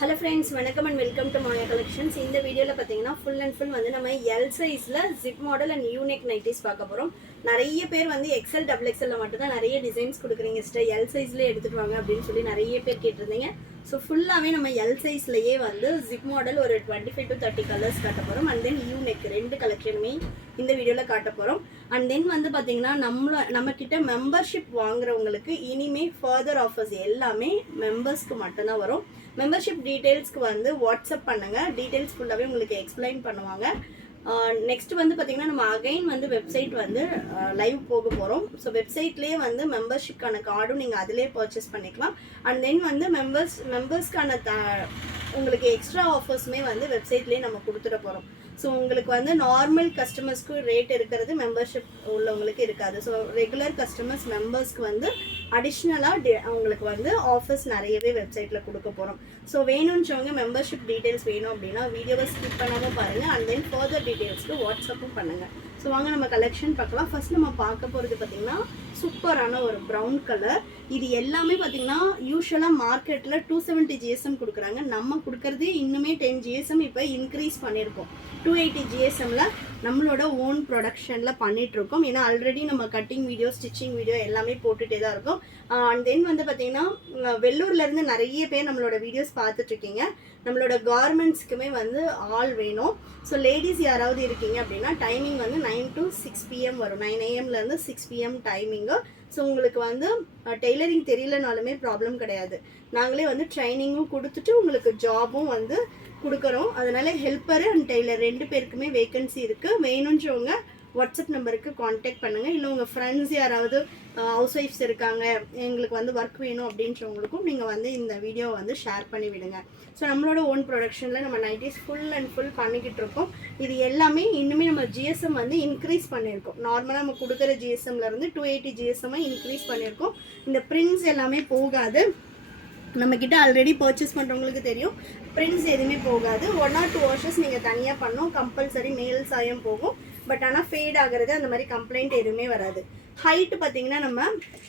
Hello friends, welcome and welcome to Maya Collections. இந்த வீடியோல பாத்தீங்கன்னா full and full வந்து நம்ம L sizeல zip model and U-neck nighties பார்க்க போறோம். நிறைய பேர் வந்து XL double XL ல மட்டும் தான் நிறைய டிசைன்ஸ் கொடுக்குறீங்க சிஸ்டர். L sizeல எடுத்துட்டு வாங்க அப்படினு சொல்லி நிறைய பேர் கேட்டிருந்தீங்க. So ஃபுல்லாவே நம்ம L sizeலயே வந்து zip model ஒரு 25 to 30 கலர்ஸ் காட்ட போறோம். And then U-neck ரெண்டு கலெக்ஷனுமே இந்த வீடியோல காட்ட போறோம். And then வந்து பாத்தீங்கன்னா நம்ம கிட்ட மெம்பர்ஷிப் வாங்குறவங்களுக்கு இனிமே further offers எல்லாமே மெம்பர்ஸ்க்கு மட்டும் தான் வரும். மெம்பர்ஷிப் டீடைல்ஸ்க்கு வந்து வாட்ஸ்அப் பண்ணுங்க. டீடைல்ஸ் ஃபுல்லாவே உங்களுக்கு எக்ஸ்பிளைன் பண்ணுவாங்க. நெக்ஸ்ட் வந்து பார்த்தீங்கன்னா நம்ம அகைன் வந்து வெப்சைட் வந்து லைவ் போக போகிறோம். ஸோ வெப்சைட்லேயே வந்து மெம்பர்ஷிப்கான கார்டும் நீங்கள் அதிலே பர்ச்சேஸ் பண்ணிக்கலாம். அண்ட் தென் வந்து மெம்பர்ஸ்க்கான உங்களுக்கு எக்ஸ்ட்ரா ஆஃபர்ஸுமே வந்து வெப்சைட்லேயே நம்ம கொடுத்துட போகிறோம். ஸோ உங்களுக்கு வந்து நார்மல் கஸ்டமர்ஸ்க்கு ரேட் இருக்கிறது மெம்பர்ஷிப் உள்ளவங்களுக்கு இருக்காது. ஸோ ரெகுலர் கஸ்டமர்ஸ் மெம்பர்ஸ்க்கு வந்து அடிஷ்னலாக உங்களுக்கு வந்து ஆஃபர்ஸ் நிறையவே வெப்சைட்டில் கொடுக்க போகிறோம். ஸோ வேணும்னு மெம்பர்ஷிப் டீட்டெயில்ஸ் வேணும் அப்படின்னா வீடியோவை ஸ்கிப் பண்ணாமல் பாருங்கள். அண்ட் தென் ஃபர்தர் டீட்டெயில்ஸ்க்கு வாட்ஸ்அப்பும் பண்ணுங்கள். ஸோ வாங்க நம்ம கலெக்ஷன் பார்க்கலாம். ஃபர்ஸ்ட் நம்ம பார்க்க போகிறது பார்த்திங்கன்னா சூப்பரான ஒரு ப்ரௌன் கலர். இது எல்லாமே பார்த்திங்கன்னா யூஸ்வலாக மார்க்கெட்டில் 270 GSM கொடுக்குறாங்க. நம்ம கொடுக்குறது இன்னுமே 10 GSM இப்போ இன்க்ரீஸ் பண்ணியிருக்கோம். 280 GSMல நம்மளோட ஓன் ப்ரொடக்ஷனில் பண்ணிகிட்ருக்கோம். ஏன்னா ஆல்ரெடி நம்ம கட்டிங் வீடியோ ஸ்டிச்சிங் வீடியோ எல்லாமே போட்டுகிட்டே தான் இருக்கும். அண்ட் தென் வந்து பார்த்திங்கன்னா வெள்ளூர்லேருந்து நிறைய பேர் நம்மளோட வீடியோஸ் பார்த்துட்ருக்கீங்க. நம்மளோட கார்மெண்ட்ஸ்க்குமே வந்து ஆள் வேணும். ஸோ லேடிஸ் யாராவது இருக்கீங்க அப்படின்னா டைமிங் வந்து 9 to 6 PM வரும். 9 AM to 6 PM timing. So உங்களுக்கு வந்து டெய்லரிங் தெரியலனாலுமே ப்ராப்ளம் கிடையாது. நாங்களே வந்து ட்ரைனிங்கும் கொடுத்துட்டு உங்களுக்கு ஜாபும் வந்து கொடுக்குறோம். அதனால ஹெல்ப்பரு அண்ட் டெய்லர் ரெண்டு பேருக்குமே வேகன்சி இருக்குது. வேணுன்றவங்க வாட்ஸ்அப் நம்பருக்கு காண்டாக்ட் பண்ணுங்கள். இல்லை உங்கள் ஃப்ரெண்ட்ஸ் யாராவது ஹவுஸ் ஒய்ஃப்ஸ் இருக்காங்க, எங்களுக்கு வந்து ஒர்க் வேணும் அப்படின்றவங்களுக்கும் நீங்கள் வந்து இந்த வீடியோவை வந்து ஷேர் பண்ணி விடுங்க. ஸோ நம்மளோட ஓன் ப்ரொடக்ஷனில் நம்ம நைட்டிஸ் ஃபுல் அண்ட் ஃபுல் பண்ணிக்கிட்டு இருக்கோம். இது எல்லாமே இன்னுமே நம்ம ஜிஎஸ்எம் வந்து இன்க்ரீஸ் பண்ணியிருக்கோம். நார்மலாக நம்ம கொடுக்குற ஜிஎஸ்எம்லேருந்து 280 GSM இன்க்ரீஸ் பண்ணியிருக்கோம். இந்த பிரிண்ட்ஸ் எல்லாமே போகாது. நம்மக்கிட்ட ஆல்ரெடி பர்ச்சேஸ் பண்ணுறவங்களுக்கு தெரியும், பிரிண்ட்ஸ் எதுவுமே போகாது. 1 or 2 வாஷஸ் நீங்கள் தனியாக பண்ணோம். கம்பல்சரி மேல் சாயம் போகும். பட் ஆனால் ஃபேட் ஆகிறது அந்த மாதிரி கம்ப்ளைண்ட் எதுவுமே வராது. ஹைட்டு பார்த்தீங்கன்னா நம்ம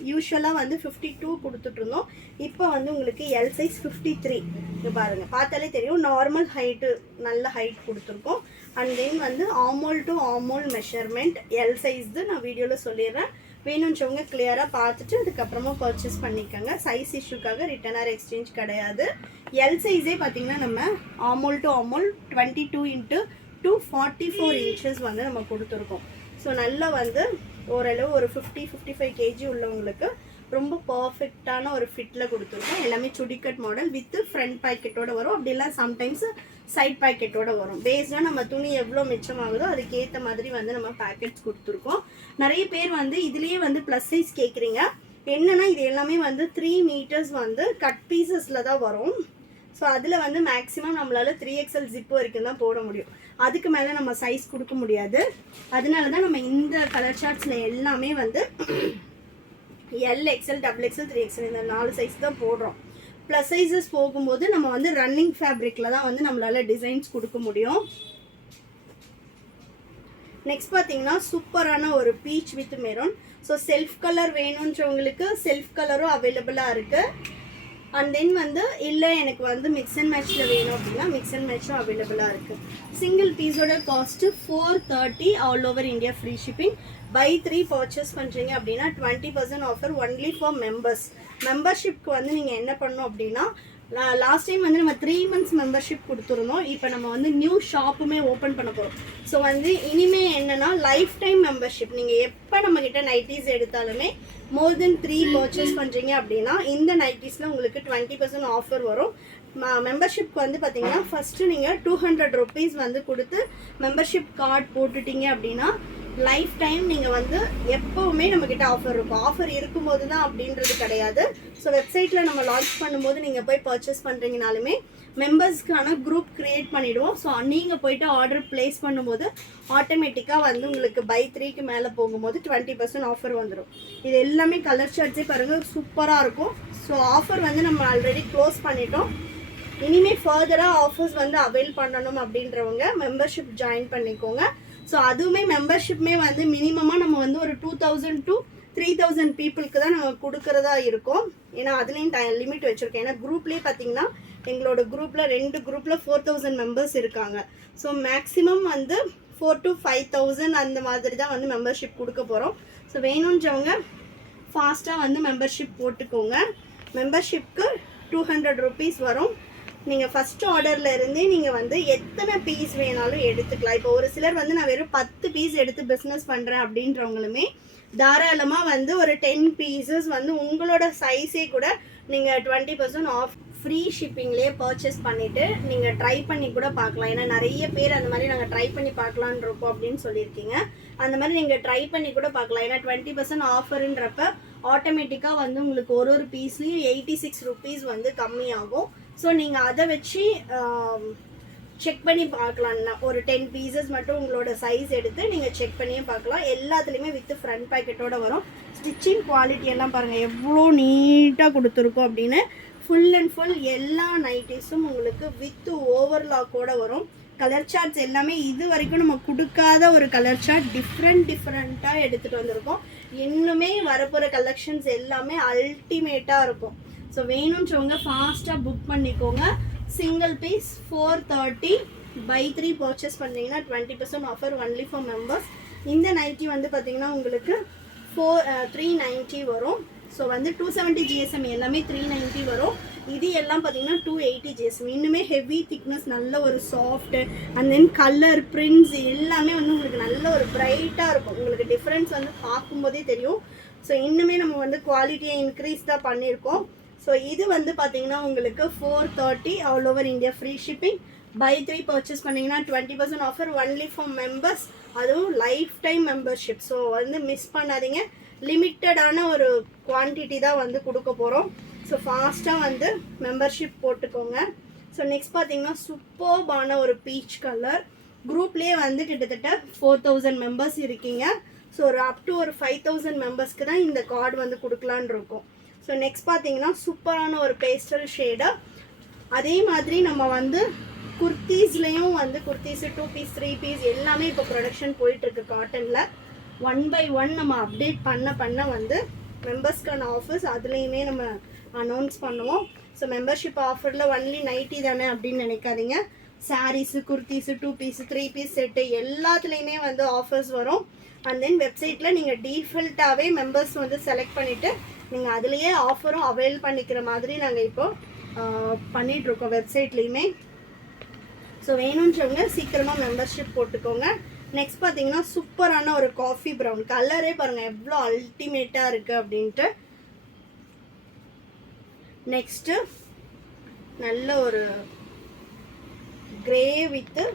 யூஸ்வலாக வந்து 52 கொடுத்துட்ருந்தோம். இப்போ வந்து உங்களுக்கு எல் சைஸ் 53. இங்கே பாருங்கள், பார்த்தாலே தெரியும் நார்மல் ஹைட்டு நல்ல ஹைட் கொடுத்துருக்கோம். அண்ட் தென் வந்து ஆமோல் டு ஆமோல் மெஷர்மெண்ட் எல் சைஸ் நான் வீடியோவில் சொல்லிடுறேன். வேணுன்றவங்க கிளியராக பார்த்துட்டு அதுக்கப்புறமா பர்ச்சேஸ் பண்ணிக்கோங்க. சைஸ் இஷ்யூக்காக ரிட்டர்ன் ஆர் எக்ஸ்சேஞ்ச் கிடையாது. எல் சைஸே பார்த்தீங்கன்னா நம்ம ஆமோல் டு ஆமோல் 22 into 244 inches வந்து நம்ம கொடுத்துருக்கோம். ஸோ நல்லா வந்து ஓரளவு ஒரு 50-55 kg உள்ளவங்களுக்கு ரொம்ப பர்ஃபெக்டான ஒரு ஃபிட்டில் கொடுத்துருக்கோம். எல்லாமே சுடிக்கட் மாடல் வித் ஃப்ரண்ட் பாக்கெட்டோட வரும். அப்படிலாம் சம்டைம்ஸ் சைட் பாக்கெட்டோட வரும். பேஸ்டாக நம்ம துணி எவ்வளோ மிச்சமாகுதோ அதுக்கேற்ற மாதிரி வந்து நம்ம பேக்கெட்ஸ் கொடுத்துருக்கோம். நிறைய பேர் வந்து இதுலேயே வந்து ப்ளஸ் சைஸ் கேட்குறீங்க. என்னென்னா இது எல்லாமே வந்து 3 meters வந்து கட் பீசஸில் தான் வரும். ஸோ அதில் வந்து மேக்ஸிமம் நம்மளால் 3XL ஜிப்பு வரைக்கும் தான் போட முடியும். அதுக்கு மேலே நம்ம சைஸ் கொடுக்க முடியாது. அதனால தான் நம்ம இந்த கலர் சார்ட்ஸில் எல்லாமே வந்து LXL, XXL, 3XL இந்த 4 சைஸ் தான் போடுறோம். ப்ளஸ் சைஸஸ் போகும்போது நம்ம வந்து ரன்னிங் ஃபேப்ரிக்கில் தான் வந்து நம்மளால் டிசைன்ஸ் கொடுக்க முடியும். நெக்ஸ்ட் பார்த்தீங்கன்னா சூப்பரான ஒரு peach with maroon. So self colour வேணுன்றவங்களுக்கு செல்ஃப் கலரும் அவைலபிளாக இருக்குது. அண்ட் தென் வந்து இல்லை எனக்கு வந்து மிக்ஸ் அண்ட் மேட்ச்சில் வேணும் அப்படின்னா மிக்ஸ் அண்ட் மேட்சும் அவைலபிளாக இருக்குது. சிங்கிள் பீஸோட cost 430 all over India free shipping. By 3 purchase பண்ணுறீங்க அப்படின்னா 20% ஆஃபர் ஒன்லி ஃபார் மெம்பர்ஸ். மெம்பர்ஷிப்க்கு வந்து நீங்கள் என்ன பண்ணணும் அப்படின்னா லாஸ்ட் டைம் வந்து நம்ம 3 months மெம்பர்ஷிப் கொடுத்துருந்தோம். இப்போ நம்ம வந்து நியூ ஷாப்புமே ஓப்பன் பண்ண போகிறோம். ஸோ வந்து இனிமேல் என்னென்னா லைஃப் டைம் மெம்பர்ஷிப். நீங்கள் எப்போ நம்மக்கிட்ட நைட்டிஸ் எடுத்தாலுமே மோர் தென் 3 பர்ச்சேஸ் பண்ணுறீங்க அப்படின்னா இந்த நைட்டிஸில் உங்களுக்கு 20% ஆஃபர் வரும். மெம்பர்ஷிப்க்கு வந்து பார்த்தீங்கன்னா ஃபஸ்ட்டு நீங்கள் 200 rupees வந்து கொடுத்து மெம்பர்ஷிப் கார்டு போட்டுட்டீங்க அப்படின்னா லைஃப் டைம் நீங்கள் வந்து எப்போவுமே நம்மக்கிட்ட ஆஃபர் இருக்கும். ஆஃபர் இருக்கும்போது தான் அப்படின்றது கிடையாது. ஸோ வெப்சைட்டில் நம்ம லான்ச் பண்ணும்போது நீங்கள் போய் பர்ச்சேஸ் பண்ணுறீங்கனாலுமே மெம்பர்ஸ்க்கான குரூப் க்ரியேட் பண்ணிவிடுவோம். ஸோ நீங்கள் போய்ட்டு ஆர்டர் ப்ளேஸ் பண்ணும்போது ஆட்டோமேட்டிக்காக வந்து உங்களுக்கு பை 3க்கு மேலே போகும்போது 20% ஆஃபர் வந்துடும். இது எல்லாமே கலர் ஷர்ட்ஸே பாருங்கள் சூப்பராக இருக்கும். ஸோ ஆஃபர் வந்து நம்ம ஆல்ரெடி க்ளோஸ் பண்ணிட்டோம். இனிமேல் ஃபர்தராக ஆஃபர்ஸ் வந்து அவைல் பண்ணணும் அப்படின்றவங்க மெம்பர்ஷிப் ஜாயின் பண்ணிக்கோங்க. ஸோ அதுவுமே மெம்பர்ஷிப்புமே வந்து மினிமமாக நம்ம வந்து ஒரு 2000 to 3000 பீப்புளுக்கு தான் நாங்கள் கொடுக்கறதா இருக்கோம். ஏன்னா அதுலேயும் லிமிட் வச்சுருக்கோம். ஏன்னா குரூப்லேயே பார்த்தீங்கன்னா எங்களோட குரூப்பில் 2 குரூப்பில் 4000 மெம்பர்ஸ் இருக்காங்க. ஸோ மேக்ஸிமம் வந்து 4,000 to 5,000 அந்த மாதிரி தான் வந்து மெம்பர்ஷிப் கொடுக்க போகிறோம். ஸோ வேணுன்றவங்க ஃபாஸ்ட்டாக வந்து மெம்பர்ஷிப் போட்டுக்கோங்க. மெம்பர்ஷிப்க்கு 200 rupees வரும். நீங்கள் ஃபஸ்ட் ஆர்டரில் இருந்தே நீங்கள் வந்து எத்தனை பீஸ் வேணாலும் எடுத்துக்கலாம். இப்போ ஒரு சிலர் வந்து நான் வெறும் 10 பீஸ் எடுத்து பிஸ்னஸ் பண்ணுறேன் அப்படின்றவங்களுமே தாராளமாக வந்து ஒரு 10 பீசஸ் வந்து உங்களோட சைஸே கூட நீங்கள் 20% ஆஃப் ஃப்ரீ ஷிப்பிங்லேயே பர்ச்சேஸ் பண்ணிவிட்டு நீங்கள் ட்ரை பண்ணி கூட பார்க்கலாம். ஏன்னா நிறைய பேர் அந்த மாதிரி நாங்கள் ட்ரை பண்ணி பார்க்கலான் இருக்கோம் அப்படின்னு சொல்லியிருக்கீங்க. அந்த மாதிரி நீங்கள் ட்ரை பண்ணி கூட பார்க்கலாம். ஏன்னா 20% ஆஃபருன்றப்ப ஆட்டோமேட்டிக்காக வந்து உங்களுக்கு ஒரு பீஸ்லேயும் 86 rupees வந்து கம்மியாகும். ஸோ நீங்கள் அதை வச்சு செக் பண்ணி பார்க்கலாம்னா ஒரு 10 பீசஸ் மட்டும் உங்களோட சைஸ் எடுத்து நீங்கள் செக் பண்ணியே பார்க்கலாம். எல்லாத்துலேயுமே வித் ஃப்ரண்ட் பேக்கெட்டோடு வரும். ஸ்டிச்சிங் குவாலிட்டி எல்லாம் பாருங்கள் எவ்வளோ நீட்டாக கொடுத்துருக்கோம் அப்படின்னு. ஃபுல் அண்ட் ஃபுல் எல்லா நைட்டிஸும் உங்களுக்கு வித் ஓவர்லாக்கோடு வரும். கலர் சார்ட்ஸ் எல்லாமே இது வரைக்கும் நம்ம கொடுக்காத ஒரு கலர் சார்ட் டிஃப்ரெண்ட்டாக எடுத்துகிட்டு வந்திருக்கோம். இன்னுமே வரப்போகிற கலெக்ஷன்ஸ் எல்லாமே அல்டிமேட்டாக இருக்கும். ஸோ வேணுன்றவங்க ஃபாஸ்ட்டாக புக் பண்ணிக்கோங்க. சிங்கிள் பீஸ் 430 by 3 பர்ச்சேஸ் பண்ணிங்கன்னா 20% ஆஃபர் ஒன்லி ஃபார் மெம்பர்ஸ். இந்த நைட்டி வந்து பார்த்தீங்கன்னா உங்களுக்கு 390 வரும். ஸோ வந்து 270 GSM எல்லாமே 390 வரும். இது எல்லாம் பார்த்தீங்கன்னா 280 GSM. இன்னுமே ஹெவி திக்னஸ், நல்ல ஒரு soft, and then colour prints எல்லாமே வந்து உங்களுக்கு நல்ல ஒரு பிரைட்டாக இருக்கும். உங்களுக்கு டிஃப்ரென்ஸ் வந்து பார்க்கும்போதே தெரியும். ஸோ இன்னுமே நம்ம வந்து குவாலிட்டியை இன்க்ரீஸ் தான் பண்ணியிருக்கோம். ஸோ இது வந்து பார்த்தீங்கன்னா உங்களுக்கு 430 all over India free shipping. By 3 purchase பண்ணிங்கன்னா 20% ஆஃபர் ஒன்லி ஃபார் மெம்பர்ஸ். அதுவும் லைஃப் டைம் மெம்பர்ஷிப். ஸோ வந்து மிஸ் பண்ணாதீங்க. லிமிட்டடான ஒரு குவான்டிட்டி தான் வந்து கொடுக்க போகிறோம். ஸோ ஃபாஸ்ட்டாக வந்து மெம்பர்ஷிப் போட்டுக்கோங்க. ஸோ நெக்ஸ்ட் பார்த்தீங்கன்னா சூப்பர்பான ஒரு பீச் கலர். குரூப்லேயே வந்து கிட்டத்தட்ட 4000 மெம்பர்ஸ் இருக்கீங்க. ஸோ ஒரு அப் டு ஒரு 5000 மெம்பர்ஸ்க்கு தான் இந்த கார்டு வந்து கொடுக்கலான் இருக்கும். ஸோ நெக்ஸ்ட் பார்த்தீங்கன்னா சூப்பரான ஒரு பேஸ்டல் ஷேடு. அதே மாதிரி நம்ம வந்து குர்த்தீஸ்லேயும் வந்து குர்த்தீஸு 2 பீஸ் 3 பீஸ் எல்லாமே இப்போ ப்ரொடக்ஷன் போயிட்டுருக்கு காட்டனில். 1 by 1 நம்ம அப்டேட் பண்ண வந்து மெம்பர்ஸ்க்கான ஆஃபர்ஸ் அதுலேயுமே நம்ம அனௌன்ஸ் பண்ணுவோம். ஸோ மெம்பர்ஷிப் ஆஃபரில் ஒன்லி நைட்டி தானே அப்படின்னு நினைக்காதீங்க. Sarees, kurtis, 2 piece 3 piece set எல்லாத்துலேயுமே வந்து ஆஃபர்ஸ் வரும். அண்ட் தென் வெப்சைட்டில் நீங்கள் டீஃபால்ட்டாகவே மெம்பர்ஸ் வந்து செலக்ட் பண்ணிவிட்டு நீங்கள் அதுலேயே ஆஃபரும் அவைல் பண்ணிக்கிற மாதிரி நாங்கள் இப்போ பண்ணிகிட்ருக்கோம் வெப்சைட்லேயுமே. ஸோ வேணுன்றவங்க சீக்கிரமாக மெம்பர்ஷிப் போட்டுக்கோங்க. நெக்ஸ்ட் பார்த்தீங்கன்னா சூப்பரான ஒரு காஃபி ப்ரௌன் கலரே பாருங்கள் எவ்வளோ அல்டிமேட்டாக இருக்குது அப்படின்ட்டு. நெக்ஸ்ட்டு நல்ல ஒரு grey with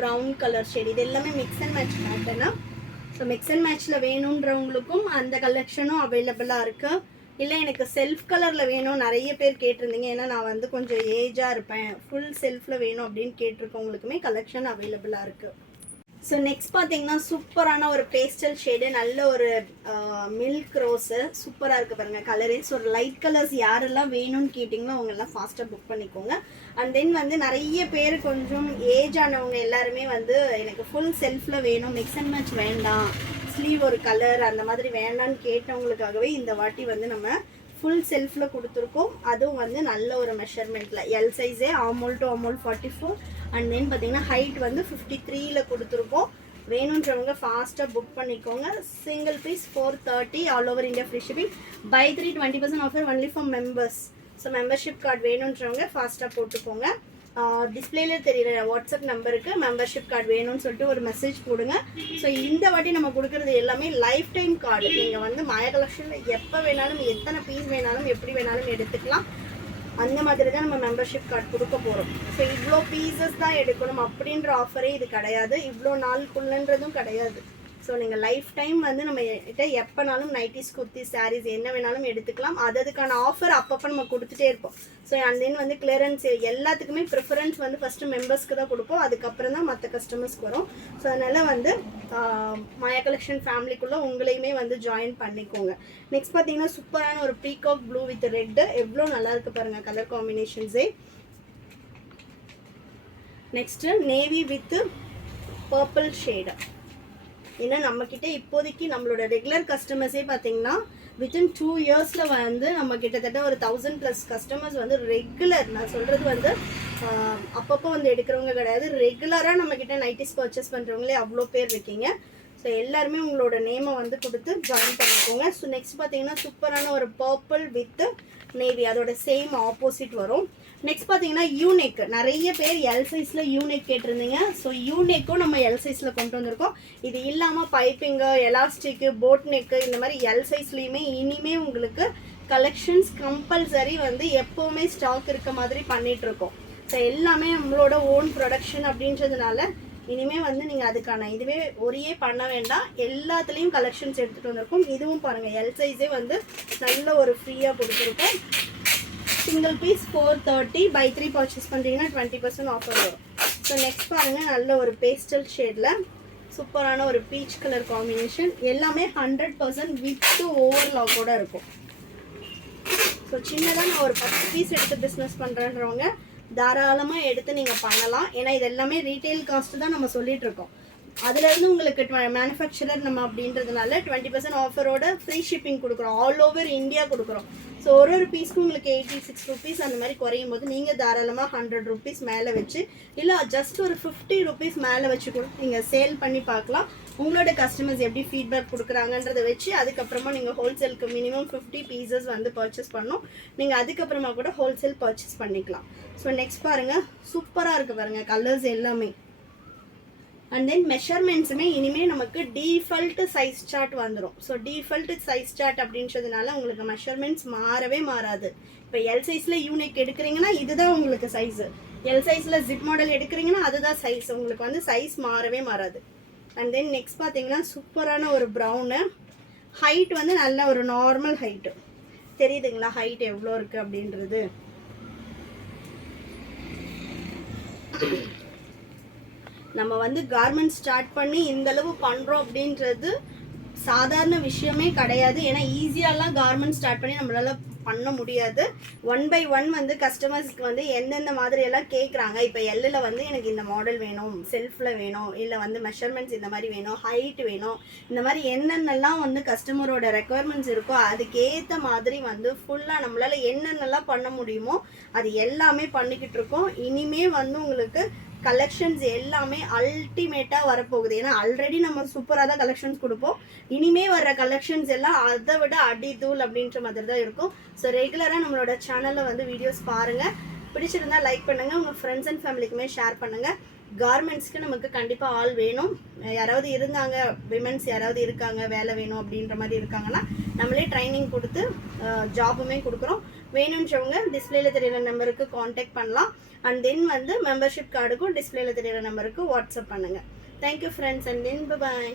brown colour shade. இது எல்லாமே மிக்ஸ் அண்ட் மேட்ச் பேட்டர்னா. ஸோ மிக்ஸ் அண்ட் மேட்ச்சில் வேணுன்றவங்களுக்கும் அந்த கலெக்ஷனும் அவைலபிளாக இருக்குது. இல்லை எனக்கு செல்ஃப் கலரில் வேணும் நிறைய பேர் கேட்டிருந்தீங்க. ஏன்னா நான் வந்து கொஞ்சம் ஏஜாக இருப்பேன், ஃபுல் செல்ஃபில் வேணும் அப்படின்னு கேட்டிருக்கவங்களுக்குமே கலெக்ஷன் அவைலபிளாக இருக்குது. ஸோ நெக்ஸ்ட் பார்த்தீங்கன்னா சூப்பரான ஒரு பேஸ்டல் ஷேடு, நல்ல ஒரு மில்க் ரோஸு சூப்பராக இருக்குது பாருங்கள் கலரே. ஸோ லைட் கலர்ஸ் யாரெல்லாம் வேணும்னு கேட்டிங்களோ அவங்கெல்லாம் ஃபாஸ்ட்டாக புக் பண்ணிக்கோங்க. அண்ட் தென் வந்து நிறைய பேர் கொஞ்சம் ஏஜ் ஆனவங்க எல்லாருமே வந்து எனக்கு ஃபுல் செல்ஃபில் வேணும், மிக்ஸ் அண்ட் மேட்ச் வேண்டாம், ஸ்லீவ் ஒரு கலர் அந்த மாதிரி வேண்டான்னு கேட்டவங்களுக்காகவே இந்த வாட்டி வந்து நம்ம ஃபுல் செல்ஃபில் கொடுத்துருக்கோம். அதுவும் வந்து நல்ல ஒரு மெஷர்மெண்ட்டில் எல் சைஸே ஆமோல் டு ஆமோல் 44. அண்ட் தென் பார்த்தீங்கன்னா ஹைட் வந்து 53ல் கொடுத்துருக்கோம். வேணுன்றவங்க ஃபாஸ்ட்டாக புக் பண்ணிக்கோங்க. Single piece 430 all over India free shipping. By 3 20% offer only for members. So membership card வேணுன்றவங்க ஃபாஸ்ட்டாக போட்டுக்கோங்க. டிஸ்பிளேல தெரியுற வாட்ஸ்அப் நம்பருக்கு மெம்பர்ஷிப் கார்டு வேணும்னு சொல்லிட்டு ஒரு மெசேஜ் போடுங்க. ஸோ இந்த வாட்டி நம்ம கொடுக்குறது எல்லாமே லைஃப் டைம் கார்டு. நீங்கள் வந்து மாயா கலெக்ஷனில் எப்போ வேணாலும் எத்தனை பீஸ் வேணாலும் எப்படி வேணாலும் எடுத்துக்கலாம். அந்த மாதிரி தான் நம்ம மெம்பர்ஷிப் கார்டு கொடுக்க போகிறோம். ஸோ இவ்வளோ பீசஸ் தான் எடுக்கணும் அப்படின்ற ஆஃபரே இது கிடையாது, இவ்வளோ நாளுக்குள்ளன்றதும் கிடையாது. ஸோ நீங்கள் லைஃப் டைம் வந்து நம்ம கிட்ட எப்போனாலும் நைட்டிஸ், குர்த்தி, சாரீஸ் என்ன வேணாலும் எடுத்துக்கலாம். அதுக்கான ஆஃபர் அப்பப்போ நம்ம கொடுத்துட்டே இருப்போம். ஸோ அண்ட் தென் வந்து கிளியரன்ஸ் எல்லாத்துக்குமே ப்ரிஃபரன்ஸ் வந்து ஃபஸ்ட்டு மெம்பர்ஸ்க்கு தான் கொடுப்போம், அதுக்கப்புறம் தான் மற்ற கஸ்டமர்ஸ்க்கு வரும். ஸோ அதனால் வந்து மாயா கலெக்ஷன் ஃபேமிலிக்குள்ளே உங்களையுமே வந்து ஜாயின் பண்ணிக்கோங்க. நெக்ஸ்ட் பார்த்தீங்கன்னா சூப்பரான ஒரு பீகாக் ப்ளூ வித் ரெட்டு எவ்வளோ நல்லா இருக்குது பாருங்கள் கலர் காம்பினேஷன்ஸே. Next navy with purple shade. ஏன்னா நம்மக்கிட்ட இப்போதைக்கு நம்மளோட ரெகுலர் கஸ்டமர்ஸே பார்த்தீங்கன்னா வித்தின் 2 இயர்ஸில் வந்து நம்ம கிட்டத்தட்ட ஒரு 1000+ கஸ்டமர்ஸ் வந்து ரெகுலர், நான் சொல்கிறது வந்து அப்பப்போ வந்து எடுக்கிறவங்க கிடையாது, ரெகுலராக நம்மக்கிட்ட நைட்டிஸ் பர்ச்சேஸ் பண்ணுறவங்களே அவ்வளோ பேர் இருக்கீங்க. ஸோ எல்லாருமே உங்களோட நேமை வந்து கொடுத்து ஜாயின் பண்ணிக்கோங்க. ஸோ நெக்ஸ்ட் பார்த்தீங்கன்னா சூப்பரான ஒரு பர்பிள் வித் நேவி, அதோட சேம் ஆப்போசிட் வரும். நெக்ஸ்ட் பார்த்தீங்கன்னா யூனெக், நிறைய பேர் எல் சைஸில் யூனெக் கேட்டிருந்தீங்க. ஸோ யூனெக்கும் நம்ம எல் சைஸில் கொண்டு வந்திருக்கோம். இது இல்லாமல் பைப்பிங்கு, எலாஸ்டிக்கு, போட் நெக்கு, இந்த மாதிரி எல் சைஸ்லேயுமே இனிமே உங்களுக்கு கலெக்ஷன்ஸ் கம்பல்சரி வந்து எப்போவுமே ஸ்டாக் இருக்க மாதிரி பண்ணிகிட்ருக்கோம். ஸோ எல்லாமே நம்மளோட ஓன் ப்ரொடக்ஷன் அப்படின்றதுனால இனிமேல் வந்து நீங்கள் அதுக்கான இதுவே ஒரே பண்ண வேண்டாம், எல்லாத்துலேயும் கலெக்ஷன்ஸ் எடுத்துகிட்டு வந்திருக்கோம். இதுவும் பாருங்கள் எல் சைஸே வந்து நல்ல ஒரு ஃப்ரீயாக கொடுத்துருக்கோம். சிங்கிள் பீஸ் 430, பை 3 பர்ச்சேஸ் பண்ணுறீங்கன்னா 20% ஆஃபர் வரும். ஸோ நெக்ஸ்ட் பாருங்கள் நல்ல ஒரு பேஸ்டல் ஷேடில் சூப்பரான ஒரு பீச் கலர் காம்பினேஷன், எல்லாமே 100% வித் ஓவர்லாக்கோடு இருக்கும். ஸோ சின்னதாக நான் ஒரு 10 பீஸ் எடுத்து பிஸ்னஸ் பண்ணுறேன்றவங்க தாராளமாக எடுத்து நீங்கள் பண்ணலாம். ஏன்னா இது எல்லாமே ரீட்டைல் காஸ்ட்டு தான் நம்ம சொல்லிகிட்டு இருக்கோம். அதுலேருந்து உங்களுக்கு மேனுஃபேக்சரர் நம்ம அப்படின்றதுனால 20% ஆஃபரோட ஃப்ரீ ஷிப்பிங் கொடுக்குறோம், ஆல் ஓவர் இந்தியா கொடுக்குறோம். ஸோ ஒரு பீஸ்க்கு உங்களுக்கு 86 ருபீஸ் அந்த மாதிரி குறையும் போது நீங்கள் தாராளமாக 100 ருபீஸ் மேலே வச்சு, இல்லை ஜஸ்ட் ஒரு 50 ருபீஸ் மேலே வச்சு கூட நீங்கள் சேல் பண்ணி பார்க்கலாம். உங்களோட கஸ்டமர்ஸ் எப்படி ஃபீட்பேக் கொடுக்குறாங்கன்றதை வச்சு அதுக்கப்புறமா நீங்கள் ஹோல்சேலுக்கு மினிமம் 50 பீசஸ் வந்து பர்ச்சேஸ் பண்ணணும். நீங்கள் அதுக்கப்புறமா கூட ஹோல்சேல் பர்ச்சேஸ் பண்ணிக்கலாம். ஸோ நெக்ஸ்ட் பாருங்கள் சூப்பராக இருக்குது பாருங்கள் கலர்ஸ் எல்லாமே. அண்ட் தென் மெஷர்மெண்ட்ஸுமே இனிமேல் நமக்கு டீஃபால்ட்டு சைஸ் சார்ட் வந்துடும். ஸோ டீஃபால்ட்டு சைஸ் சார்ட் அப்படின்றதுனால உங்களுக்கு மெஷர்மெண்ட்ஸ் மாறவே மாறாது. இப்போ எல் சைஸில் யூனிக் எடுக்கிறீங்கன்னா இதுதான் உங்களுக்கு சைஸு, எல் சைஸில் ஜிப் மாடல் எடுக்கிறீங்கன்னா அதுதான் சைஸ், உங்களுக்கு வந்து சைஸ் மாறவே மாறாது. அண்ட் தென் நெக்ஸ்ட் பார்த்தீங்கன்னா சூப்பரான ஒரு ப்ரௌனு, ஹைட் வந்து நல்ல ஒரு நார்மல் ஹைட்டு, தெரியுதுங்களா ஹைட் எவ்வளோ இருக்குது அப்படின்றது. நம்ம வந்து கார்மெண்ட் ஸ்டார்ட் பண்ணி இந்தளவு பண்ணுறோம் அப்படின்றது சாதாரண விஷயமே கிடையாது. ஏன்னா ஈஸியாலாம் கார்மெண்ட் ஸ்டார்ட் பண்ணி நம்மளால பண்ண முடியாது. 1 by 1 வந்து கஸ்டமர்ஸ்க்கு வந்து எந்தெந்த மாதிரி எல்லாம் கேட்குறாங்க. இப்போ எல்லில் வந்து எனக்கு இந்த மாடல் வேணும், செல்ஃபில் வேணும், இல்லை வந்து மெஷர்மெண்ட்ஸ் இந்த மாதிரி வேணும், ஹைட் வேணும், இந்த மாதிரி என்னென்னலாம் வந்து கஸ்டமரோட ரெக்குவயர்மெண்ட்ஸ் இருக்கோ அதுக்கேற்ற மாதிரி வந்து ஃபுல்லாக நம்மளால் என்னென்னலாம் பண்ண முடியுமோ அது எல்லாமே பண்ணிக்கிட்டு இருக்கோம். இனிமே வந்து உங்களுக்கு கலெக்ஷன்ஸ் எல்லாமே அல்டிமேட்டாக வரப்போகுது. ஏன்னா ஆல்ரெடி நம்ம சூப்பராக தான் கலெக்ஷன்ஸ் கொடுப்போம். இனிமே வர்ற கலெக்ஷன்ஸ் எல்லாம் அதை விட அடி தூள் அப்படின்ற மாதிரி தான் இருக்கும். ஸோ ரெகுலராக நம்மளோட சேனலில் வந்து வீடியோஸ் பாருங்கள், பிடிச்சிருந்தா லைக் பண்ணுங்கள், உங்கள் ஃப்ரெண்ட்ஸ் அண்ட் ஃபேமிலிக்குமே ஷேர் பண்ணுங்கள். கார்மெண்ட்ஸ்க்கு நமக்கு கண்டிப்பாக ஆள் வேணும். யாராவது இருந்தாங்க, விமென்ஸ் யாராவது இருக்காங்க வேலை வேணும் அப்படின்ற மாதிரி இருக்காங்கன்னா நம்மளே ட்ரைனிங் கொடுத்து ஜாபுமே கொடுக்குறோம். வேணுன்றவங்க டிஸ்பிளேல தெரியிற நம்பருக்கு காண்டாக்ட் பண்ணலாம். அண்ட் தென் வந்து மெம்பர்ஷிப் கார்டுக்கும் டிஸ்பிளேல தெரியிற நம்பருக்கு வாட்ஸ்அப் பண்ணுங்கள். Thank you friends, and then bye.